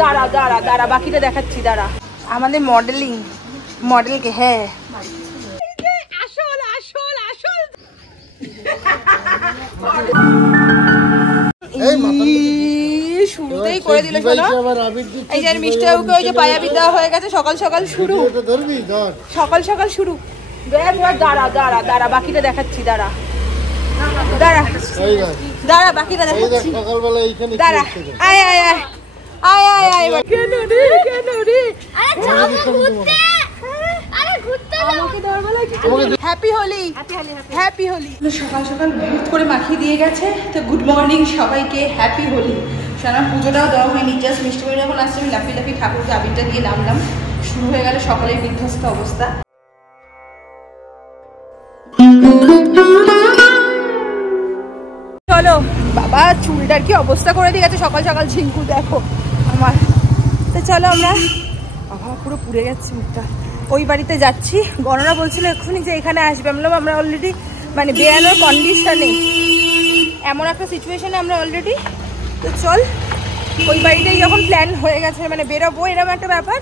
দাঁড়া দাঁড়া দাঁড়া, বাকিটা দেখাচ্ছি, দাঁড়া। আমাদের মডেলকে, হ্যাঁ আসল আসল আসল শুরুতেই করে দিল। শোনো, এই যে মিষ্টি বাবুকে ওই যে পায়াবি দেওয়া হয়ে গেছে। সকাল সকাল শুরু, সকাল সকাল শুরু। দাঁড়া দাঁড়া দাঁড়া, বাকিটা দেখাচ্ছি, দাঁড়া দাঁড়া দাঁড়া, বাকিটা দেখাচ্ছি, দাঁড়া। আয় আয় আয় আয় আয় আয়। কেন রে কেন রে? Happy Holi, happy Holi. সকাল সকাল ভুট করে মাখিয়ে দিয়ে গেছে। তো গুড মর্নিং সবাইকে, হ্যাপি হোলি। আমার পুজোটাও দেওয়া হয়নি, জাস্ট মিষ্টি বাড়ি যখন আসছে আমি লাফি লাফি ঠাকুরকে আবিরটা দিয়ে নামলাম। শুরু হয়ে গেল সকালের বিধ্বস্ত অবস্থা। চলো বাবা, চুলটার কি অবস্থা করে দিয়ে গেছে সকাল সকাল ঝিঙ্কু, দেখো আমার। তো চলো আমরা, বাবা পুরো পুড়ে যাচ্ছে মুখটা। ওই বাড়িতে যাচ্ছি। গণনা বলছিল এক্ষুনি যে এখানে আসবে। আমরা অলরেডি মানে বেরানোর কন্ডিশনে, এমন একটা সিচুয়েশনে আমরা অলরেডি। তো চল, ওই বাড়িতেই যখন প্ল্যান হয়ে গেছে মানে বেরোবো, এরকম একটা ব্যাপার।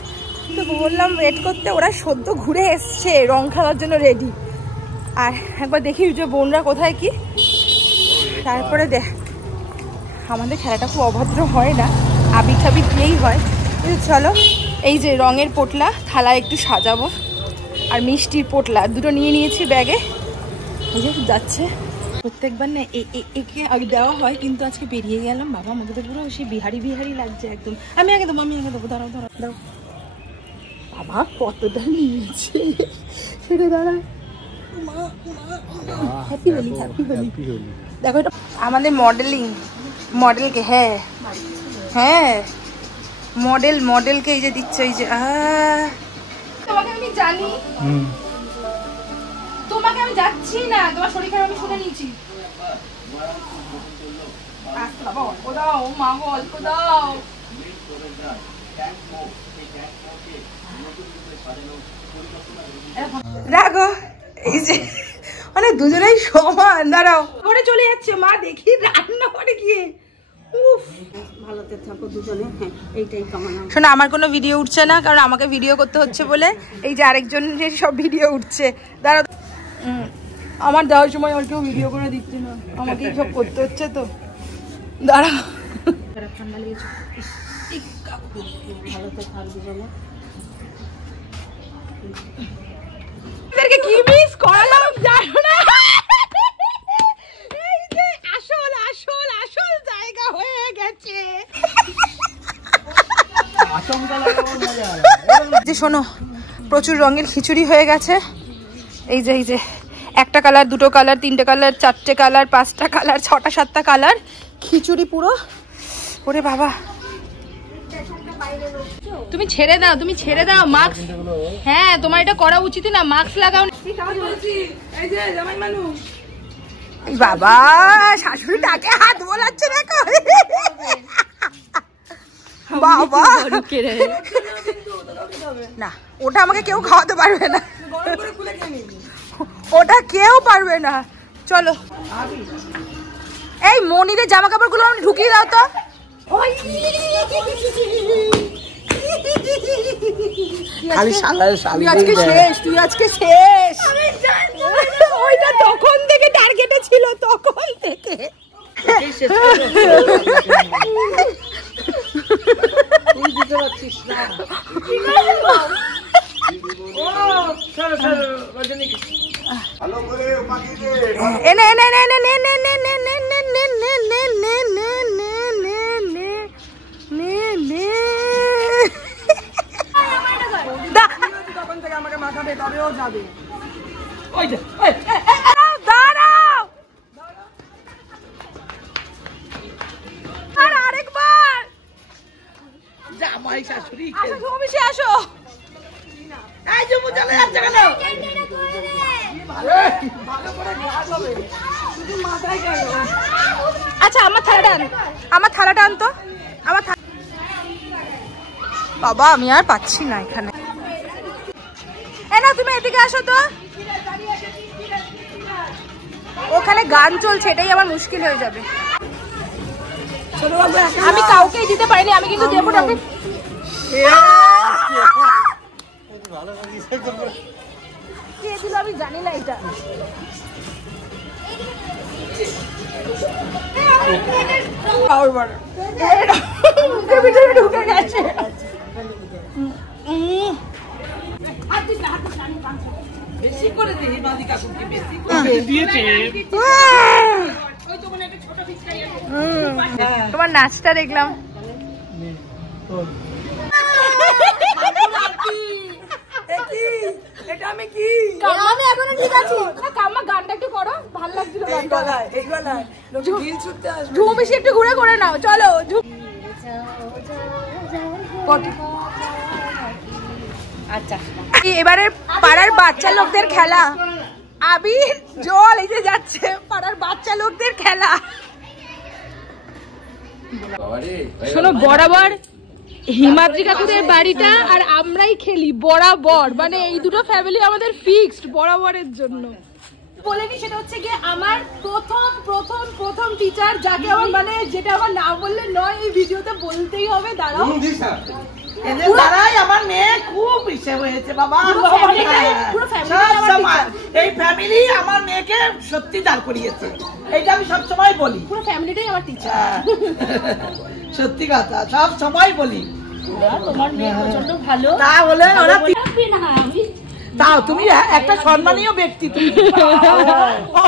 তো বললাম ওয়েট করতে, ওরা সদ্য ঘুরে এসছে, রং খেলার জন্য রেডি। আর একবার দেখি যে বোনরা কোথায় কি। তারপরে দেখ, আমাদের খেলাটা খুব অভদ্র হয় না, আবির ঠাবির দিয়েই হয়। কিন্তু চলো, এই যে রঙের পোটলা থালা একটু সাজাবো, আর মিষ্টির পোটলা দুটো নিয়ে নিয়েছি ব্যাগে। ওই যে যাচ্ছে, প্রত্যেকবার না একে আগে দেওয়া হয়, কিন্তু আজকে বেরিয়ে গেলাম। বাবা আমাকে তো পুরো সেই বিহারি বিহারি লাগছে একদম। আমি আগে দেবো, দাঁড়াও দাঁড়াও দাও। বাবা কতটা নিয়েছে সেটা, দাঁড়ায়। Happy Holi, happy Holi. দেখো এটা আমাদের মডেলকে, হ্যাঁ হ্যাঁ মডেলকে এই যে দিচ্ছে। এই যে তোমাকে আমি জানি, তোমাকে আমি যাচ্ছি না, তোমার শরীর খারাপ আমি শুনে নিয়েছি। বাবা অল্প দাও, মা গো অল্প দাও। রাখো, এই যে মানে দুজনেই সমান। দাঁড়াও, ঘরে চলে যাচ্ছে মা, দেখি রান্না করে গিয়ে। ভালোতে থাকো দুজনে, হ্যাঁ এইটাই কামনা। শোনো, আমার কোনো ভিডিও উঠছে না, কারণ আমাকে ভিডিও করতে হচ্ছে বলে। এই যে আরেকজনের সব ভিডিও উঠছে। দাঁড়াও, আমার দেওয়ার সময় আর কেউ ভিডিও করে দিচ্ছে না, আমাকে সব করতে হচ্ছে। তো দাঁড়াও, ঠান্ডা লেগেছে। ভালোতে থাক দুজনে। এদেরকে কি মিস করালাম জানো না? এই যে আসল আসল আসল জায়গা হয়ে গেছে। যে শোনো, প্রচুর রঙের খিচুড়ি হয়ে গেছে। এই যে একটা কালার, দুটো কালার, তিনটে কালার, চারটে কালার, পাঁচটা কালার, ছটা সাতটা কালার খিচুড়ি পুরো। ওরে বাবা, তুমি ছেড়ে দাও, তুমি ছেড়ে দাও মাস্ক। হ্যাঁ, তোমার এটা করা উচিত না, মাস্ক লাগাও। বাবা শাশুড়ি ডাকে হাত বোলাচ্ছে, দেখো বাবা। না, ওটা আমাকে কেউ খাওয়াতে পারবে না, ওটা কেউ পারবে না। চলো, এই মনিদের জামা কাপড় গুলো ঢুকিয়ে দাও তো। তুই আজকে শেষ। ওইটা তখন থেকে টার্গেটে ছিল, তখন থেকে। আরেকবার জামাই শাশুড়ি আসো। আচ্ছা, আমার থালাটা আনতো। বাবা আমি আর পাচ্ছি না এখানে। না, তুমি এদিকে আসো তো। ওখানে গান চলছে, এটাই আমার মুশকিল হয়ে যাবে। আমি কাউকেই দিতে পারিনি, আমি কিন্তু দেবো না। কে দিল আমি জানি না এটা। ঢুকে গেছে। তোমার নাচটা দেখলাম। গানটা একটু করো, ভালো লাগছিল। ঝুম বেশি একটু ঘুরে করে নাও, চলো। আচ্ছা, এবারে পাড়ার বাচ্চা লোকদের খেলা, আবির জল এই যে যাচ্ছে, পাড়ার বাচ্চা লোকদের খেলা। শোনো, বরাবর হিমাদ্রি কাকুদের বাড়িটা আর আমরাই খেলি বরাবর, মানে এই দুটো ফ্যামিলি আমাদের ফিক্সড বরাবরের জন্য। বলেনি সেটা হচ্ছে গিয়ে আমার প্রথম টিচার, যাকে আমার মানে যেটা আমার না বললে নয়, এই ভিডিওতে বলতেই হবে। দাঁড়াও, আমার মেয়ে খুব ইচ্ছে হয়েছে বাবা, এই ফ্যামিলি আমার মেয়েকে সত্যি দাঁড় করিয়েছে, এইটা আমি সবসময় বলি। পুরো ফ্যামিলিটাই আমার টিচার, সত্যি কথা সব সময় বলি। তোমার মেয়ে প্রচন্ড ভালো, তাহলে ওরা তাও তুমি একটা সম্মানীয় ব্যক্তি তুমি।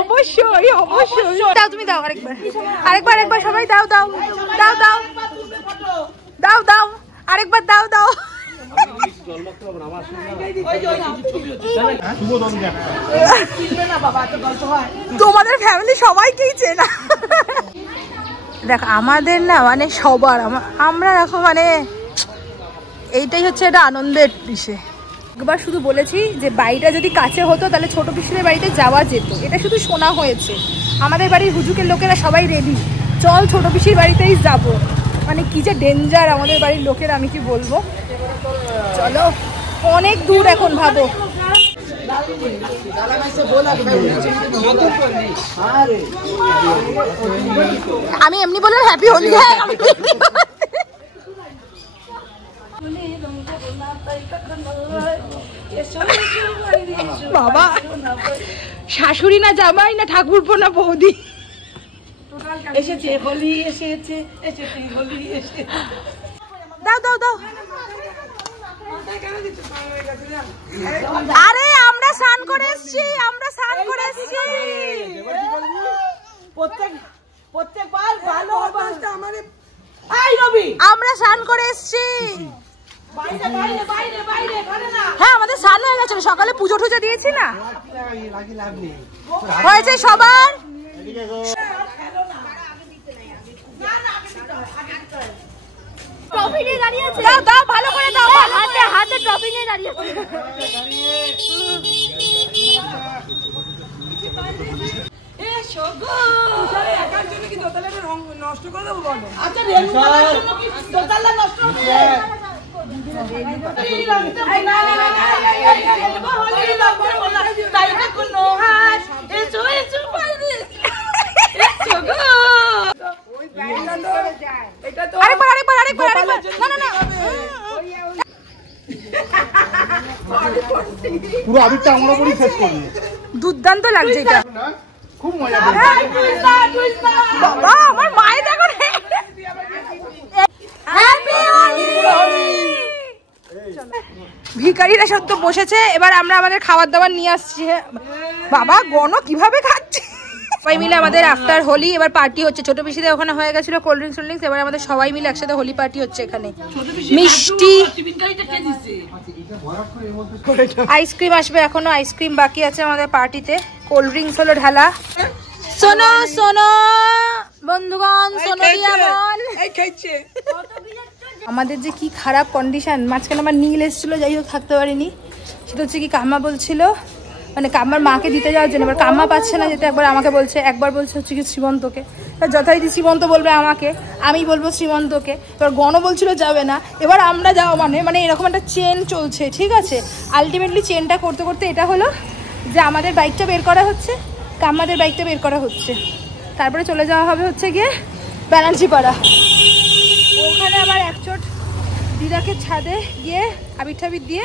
অবশ্যই অবশ্যই দাও, তুমি দাও আরেকবার সবাই দাও দাও দাও দাও দাও দাও আরেকবার দাও দাও। তোমাদের ফ্যামিলি সবাইকেই চেনা। দেখ আমাদের না মানে সবার, আমরা এখন মানে এইটাই হচ্ছে একটা আনন্দের বিষয়। একবার শুধু বলেছি যে বাড়িটা যদি কাছে হতো তাহলে ছোট পিসিদের বাড়িতে যাওয়া যেত, এটা শুধু শোনা হয়েছে। আমাদের বাড়ির হুজুকের লোকেরা সবাই রেডি, চল ছোট পিসির বাড়িতেই যাব। মানে কি যে ডেঞ্জার আমাদের বাড়ির লোকেরা, আমি কি বলবো। চলো, অনেক দূর এখন, ভাবো। আমি এমনি বলে হ্যাপি হোলি। হ্যাঁ, বাবা শাশুড়ি না জামাই না ঠাকুরপো না বৌদি এসেছে, হোলি এসেছে, হোলি এসেছে। দাও দাও দাও। আরে আমরা স্নান করে এসেছি, আমরা স্নান করে এসেছি। প্রত্যেকবার ভালো অবস্থা আমারে। আই রবি, আমরা স্নান করে এসেছি। হ্যাঁ, আমাদের স্নান হয়ে গেছে, সকালে পুজো টুজো দিয়েছি না, হয়েছে সবার। ট্রফি নিয়ে দাঁড়িয়ে আছে, দাও দাও ভালো করে দাও, হাতে হাতে ট্রফি নিয়ে দাঁড়িয়ে আছে। এসো গো, একার জন্য কি দোতলাটা নষ্ট করে দেবো বলো? আচ্ছা রেনুকার জন্য কি দোতলা নষ্ট হবে? পুরো আবিরটা আমার উপরই শেষ করবে। দুর্দান্ত লাগছে এটা, খুব মজা। বাবা আমার মায়ের দেখো ভিখারিরা সত্য বসেছে। এবার আমরা আমাদের খাবার দাবার নিয়ে আসছি। বাবা গণ কিভাবে খাচ্ছে। সবাই মিলে আমাদের আফটার হোলি এবার পার্টি হচ্ছে। ছোট পিসিদের ওখানে হয়ে গেছিল কোল্ড ড্রিঙ্কস, এবার আমাদের সবাই মিলে একসাথে হোলি পার্টি হচ্ছে। এখানে মিষ্টি আইসক্রিম আসবে, এখনো আইসক্রিম বাকি আছে আমাদের পার্টিতে। কোল্ড ড্রিঙ্কস হলো ঢালা। শোনো শোনো বন্ধুগণ, শোনো দিয়া বল, আমাদের যে কি খারাপ কন্ডিশন। মাঝখানে আমার নীল এসেছিল, যাই হোক থাকতে পারিনি। সেটা হচ্ছে কি, কাম্মা বলছিল মানে কাম্মার মাকে দিতে যাওয়ার জন্য, এবার কাম্মা পাচ্ছে না যেতে। একবার আমাকে বলছে, একবার বলছে হচ্ছে কি শ্রীমন্তকে। যথারীতি শ্রীমন্ত বলবে আমাকে, আমি বলবো শ্রীমন্তকে। এবার গণ বলছিল যাবে না, এবার আমরা যাওয়া মানে এরকম একটা চেন চলছে, ঠিক আছে। আলটিমেটলি চেনটা করতে করতে এটা হলো যে আমাদের বাইকটা বের করা হচ্ছে, কাম্মাদের বাইকটা বের করা হচ্ছে, তারপরে চলে যাওয়া হবে হচ্ছে গিয়ে ব্যানার্জি পাড়া। দিদাকে ছাদে গিয়ে আবির ঠাবির দিয়ে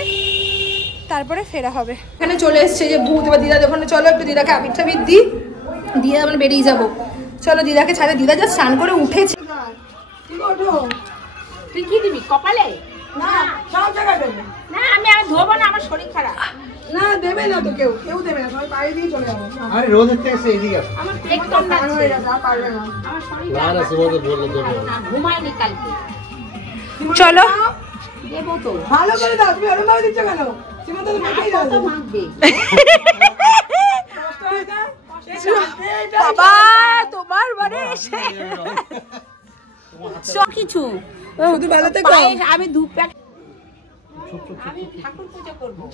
তারপরে ফেরা হবে। এখানে চলে এসছে যে ভূত, এবার দিদা ওখানে চলো একটু দিদাকে আবির ঠাবির দিয়ে আমরা বেরিয়ে যাবো। চলো দিদাকে ছাদে, দিদা যা স্নান করে উঠেছে। তুই কি দিবি কপালে? না সব জায়গায় দেবে না আমি আর ধোবো না, আমার শরীর খারাপ। না দেবে না তো, কেউ দেবে না, সবাই বাইরে দিয়ে চলে যাবো। আরে রোদের থেকে এসে এদিকে আসো। আমার পেট ঠান্ডা হয়ে গেছে, আর পারবে না। আমার শরীর না ঘুমাইনি কালকে। চলো দেবো তো ভালো করে দাও, তুমি ওরম ভাবে দিচ্ছ কেন? সীমান্ত তো মাকেই দাও। কত মাখবে? বাবা তোমার মানে এসে সব কিছু শুধু বেলাতে কম। পায়েস, আমি 2 প্যাক আমি ঠাকুর পুজো করবো।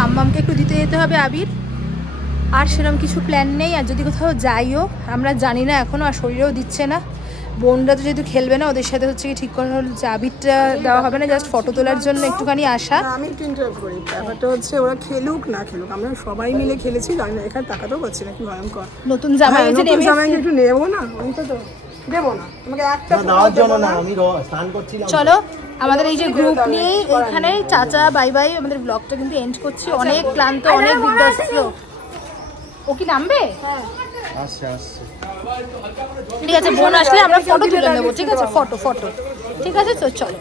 মাম্মামকে একটু দিতে যেতে হবে আবির, আর সেরকম কিছু প্ল্যান নেই। আর যদি কোথাও যাইও আমরা জানি না এখনো, আর শরীরেও দিচ্ছে না। বোনরা তো যেহেতু খেলবে না, ওদের সাথে হচ্ছে কি ঠিক করা হলো যে আবিরটা দেওয়া হবে না, জাস্ট ফটো তোলার জন্য একটুখানি আসা। আমি একটু ইন্টারাপ্ট করি, ব্যাপারটা হচ্ছে ওরা খেলুক না খেলুক, আমরা সবাই মিলে খেলেছি, জানি না এখানে তাকাতেও পাচ্ছি না, কি ভয়ঙ্কর। নতুন জামাই হয়েছে, নতুন জামাইকে একটু নেবো না, আমি তো দেবো না তোমাকে একটা দেওয়ার জন্য না, আমি স্নান করছিলাম। চলো আমাদের এই যে গ্রুপ নিয়ে এখানে চাচা বাই বাই আমাদের ব্লগটা কিন্তু এন্ড করছি। অনেক ক্লান্ত, অনেক বিধ্বস্ত। ও কি নামবে? আচ্ছা আচ্ছা ঠিক আছে, বোন আসলে আমরা ফটো তুলে নেবো। ঠিক আছে, ফটো ঠিক আছে, তো চলো।